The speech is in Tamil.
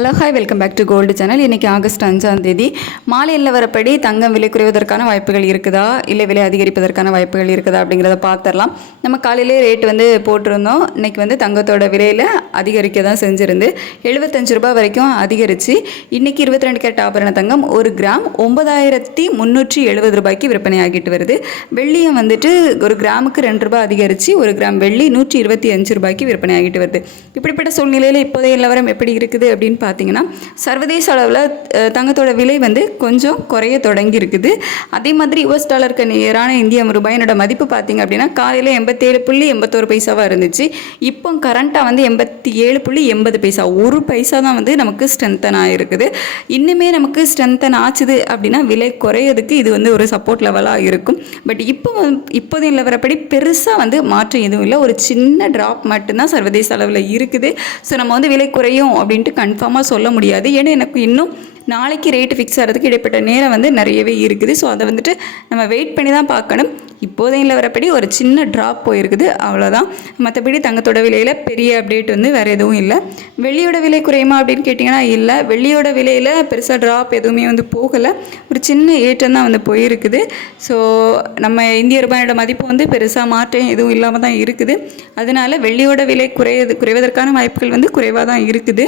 Hello hi welcome back to gold channel இன்றைக்கி ஆகஸ்ட் அஞ்சாம் தேதி. மாலை வரப்படி தங்கம் விலை குறைவதற்கான வாய்ப்புகள் இருக்குதா? இல்லை விலை அதிகரிப்பதற்கான வாய்ப்புகள் இருக்குதா? அப்படிங்கிறத பார்த்துடலாம். நம்ம காலையிலே ரேட் வந்து போட்டிருந்தோம். இன்றைக்கி வந்து தங்கத்தோட விலையில் அதிகரிக்க தான் செஞ்சுருந்து எழுபத்தஞ்சு ரூபாய் வரைக்கும் அதிகரித்து இன்றைக்கி இருபத்தி ரெண்டு கேட் ஆபரண தங்கம் ஒரு கிராம் ஒன்பதாயிரத்தி முந்நூற்றி எழுபது ரூபாய்க்கு விற்பனை ஆகிட்டு வருது. வெள்ளியும் வந்துட்டு ஒரு கிராமுக்கு ரெண்டு ரூபாய் அதிகரித்து ஒரு கிராம் வெள்ளி நூற்றி இருபத்தி அஞ்சு ரூபாய்க்கு விற்பனை ஆகிட்டு வருது. இப்படிப்பட்ட சூழ்நிலையில் இப்போதைய நிலவரம் எப்படி இருக்குது அப்படின்னு பார்த்தீங்கன்னா சர்வதேச அளவில் தங்கத்தோட விலை வந்து கொஞ்சம் குறைய தொடங்கி இருக்குது. அதே மாதிரி யுஎஸ் டாலருக்கு நேரான இந்திய ரூபாயினோட மதிப்பு பார்த்தீங்க அப்படின்னா காலையில் எண்பத்தேழு புள்ளி எண்பத்தோரு பைசாவாக இருந்துச்சு. இப்போ கரண்ட்டாக வந்து எண்பத்தி ஏழு புள்ளி எண்பது பைசா. ஒரு பைசா தான் வந்து நமக்கு ஸ்ட்ரென்தன் ஆகிருக்குது இன்னுமே நமக்கு ஸ்ட்ரென்தன் ஆச்சுது அப்படின்னா விலை குறையதுக்கு இது வந்து ஒரு சப்போர்ட் லெவலாக இருக்கும். பட் இப்போ வந்து- இப்போதைய நிலவரப்படி பெருசாக வந்து மாற்றம் எதுவும் இல்லை. ஒரு சின்ன ட்ராப் மட்டும்தான் சர்வதேச அளவில் இருக்குது. ஸோ நம்ம வந்து விலை குறையும் அப்படின்ட்டு கன்ஃபார்ம் கன்ஃபார்மாக சொல்ல முடியாது. ஏன்னா எனக்கு இன்னும் நாளைக்கு ரேட்டு ஃபிக்ஸ் ஆகிறதுக்கு இடைப்பட்ட நேரம் வந்து நிறையவே இருக்குது. ஸோ அதை வந்துட்டு நம்ம வெயிட் பண்ணி தான் பார்க்கணும். இப்போதைய வரப்படி ஒரு சின்ன ட்ராப் போயிருக்குது. அவ்வளோதான் மற்றபடி தங்கத்தோட விலையில் பெரிய அப்டேட் வந்து வேறு எதுவும் இல்லை. வெள்ளியோட விலை குறையுமா அப்படின்னு கேட்டிங்கன்னா இல்லை. வெள்ளியோட விலையில் பெருசாக ட்ராப் எதுவுமே வந்து போகலை. ஒரு சின்ன ஏற்றம் தான் வந்து போயிருக்குது. ஸோ நம்ம இந்திய ரூபாயோட மதிப்பு வந்து பெருசாக மாற்றம் எதுவும் இல்லாமல் தான் இருக்குது. அதனால வெள்ளியோட விலை குறையது குறைவதற்கான வாய்ப்புகள் வந்து குறைவாக தான் இருக்குது.